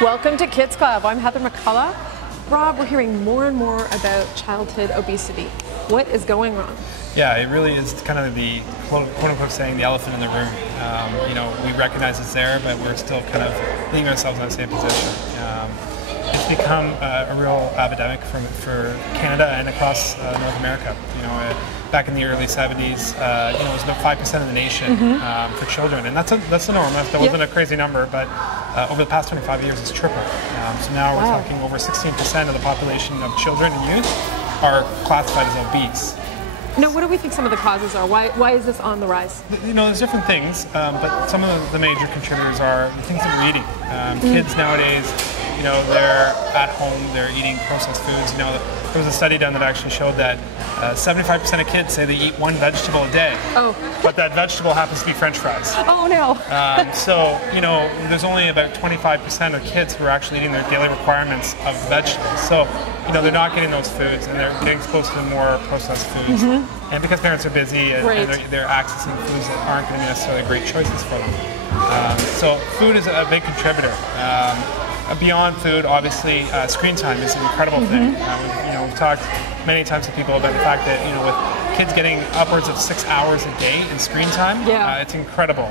Welcome to Kids Club. I'm Heather McCullough. Rob, we're hearing more and more about childhood obesity. What is going on? Yeah, it really is kind of the quote-unquote saying the elephant in the room. We recognize it's there, but we're still kind of leaving ourselves in the same position. It's become a real epidemic for Canada and across North America. Back in the early 70s, it was about 5% of the nation for children, and that's the norm. That wasn't a crazy number, but over the past 25 years, it's tripled. So now we're talking over 16% of the population of children and youth are classified as obese. Now, what do we think some of the causes are? Why is this on the rise? There's different things, but some of the major contributors are the things that we're eating. Kids nowadays, they're at home, they're eating processed foods. There was a study done that actually showed that 75% of kids say they eat one vegetable a day. Oh. But that vegetable happens to be French fries. Oh, no. There's only about 25% of kids who are actually eating their daily requirements of vegetables. So, they're not getting those foods, and they're getting exposed to more processed foods. And because parents are busy, and they're accessing foods that aren't going to be necessarily great choices for them. So food is a big contributor. Beyond food, obviously, screen time is an incredible thing. We've talked many times to people about the fact that, with kids getting upwards of 6 hours a day in screen time, it's incredible.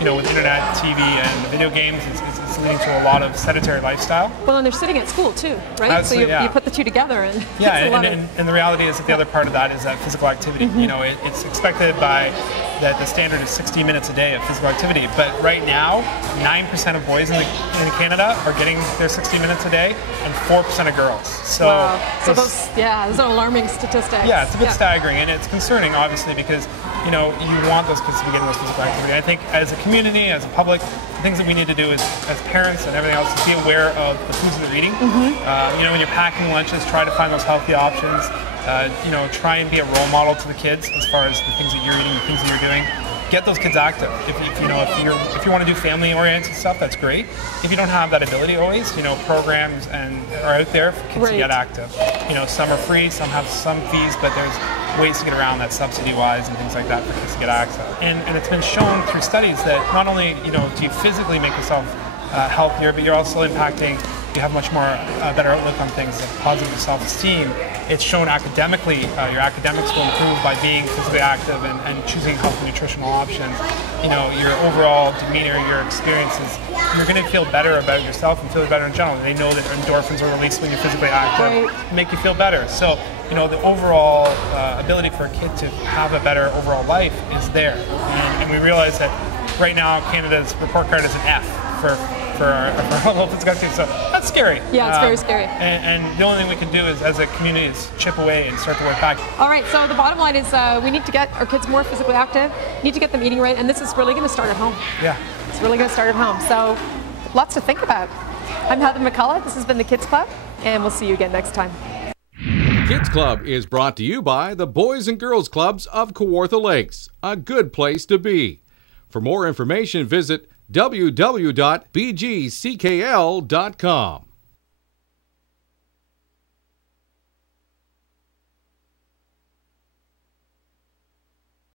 With internet, TV, and the video games, it's leading to a lot of sedentary lifestyle. Well, and they're sitting at school too, right? Absolutely, so you put the two together, and and the reality is that the other part of that is that physical activity. It's expected that the standard is 60 minutes a day of physical activity, but right now, 9% of boys in Canada are getting their 60 minutes a day, and 4% of girls. So, those are alarming statistics. Yeah, it's a bit staggering, and it's concerning, obviously, because you want those kids to be getting those physical activity. I think as a community, as a public, the things that we need to do is, as parents and everything else, is be aware of the foods that they're eating. When you're packing lunches, try to find those healthy options. Try and be a role model to the kids as far as the things that you're eating, the things that you're doing. Get those kids active. If you want to do family-oriented stuff, that's great. If you don't have that ability always, programs are out there for kids to get active. Some are free, some have some fees, but there's ways to get around that subsidy-wise and things like that for kids to get access. And it's been shown through studies that not only do you physically make yourself healthier, but you're also impacting. You have much more better outlook on things, like positive self-esteem. It's shown academically, your academics will improve by being physically active and choosing healthy nutritional options. Your overall demeanor, your experiences, you're going to feel better about yourself and feel better in general. They know that endorphins are released when you're physically active, make you feel better. So, the overall ability for a kid to have a better overall life is there. And we realize that right now Canada's report card is an F for our low physical activity, so that's scary. Yeah, it's very scary. And the only thing we can do is, as a community, is chip away and start to work back. All right, so the bottom line is we need to get our kids more physically active, need to get them eating right, and this is really going to start at home. Yeah. It's really going to start at home, so lots to think about. I'm Heather McCullough, this has been the Kids Club, and we'll see you again next time. Kids Club is brought to you by the Boys and Girls Clubs of Kawartha Lakes, a good place to be. For more information, visit www.bgckl.com.